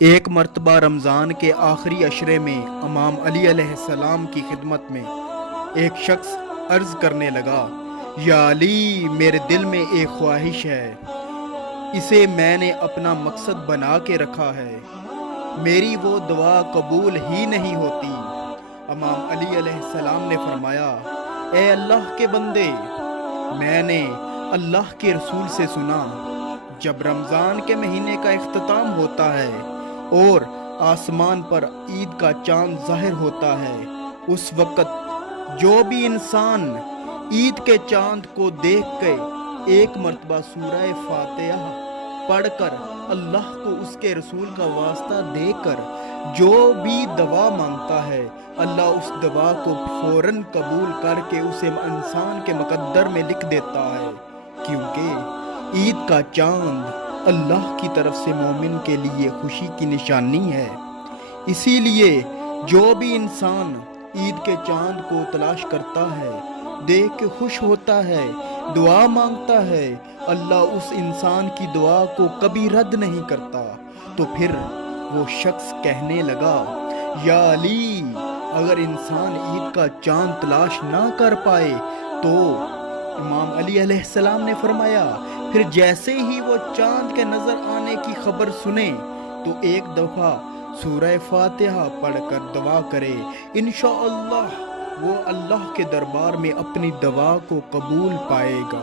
ایک مرتبہ رمضان کے آخری عشرے میں امام علی علیہ السلام کی خدمت میں ایک شخص عرض کرنے لگا، یا علی، میرے دل میں ایک خواہش ہے، اسے میں نے اپنا مقصد بنا کے رکھا ہے، میری وہ دعا قبول ہی نہیں ہوتی۔ امام علی علیہ السلام نے فرمایا، اے اللہ کے بندے، میں نے اللہ کے رسول سے سنا، جب رمضان کے مہینے کا اختتام ہوتا ہے اور آسمان پر عید کا چاند ظاہر ہوتا ہے، اس وقت جو بھی انسان عید کے چاند کو دیکھ کے ایک مرتبہ سورہ فاتحہ پڑھ کر اللہ کو اس کے رسول کا واسطہ دے کر جو بھی دعا مانگتا ہے، اللہ اس دعا کو فوراً قبول کر کے اسے انسان کے مقدر میں لکھ دیتا ہے، کیونکہ عید کا چاند اللہ کی طرف سے مومن کے لیے خوشی کی نشانی ہے۔ اسی لیے جو بھی انسان عید کے چاند کو تلاش کرتا ہے، دیکھ کے خوش ہوتا ہے، دعا مانگتا ہے، اللہ اس انسان کی دعا کو کبھی رد نہیں کرتا۔ تو پھر وہ شخص کہنے لگا، یا علی، اگر انسان عید کا چاند تلاش نہ کر پائے تو امام علی علیہ السلام نے فرمایا، پھر جیسے ہی وہ چاند کے نظر آنے کی خبر سنے تو ایک دفعہ سورہ فاتحہ پڑھ کر دعا کرے، انشاءاللہ وہ اللہ کے دربار میں اپنی دعا کو قبول پائے گا۔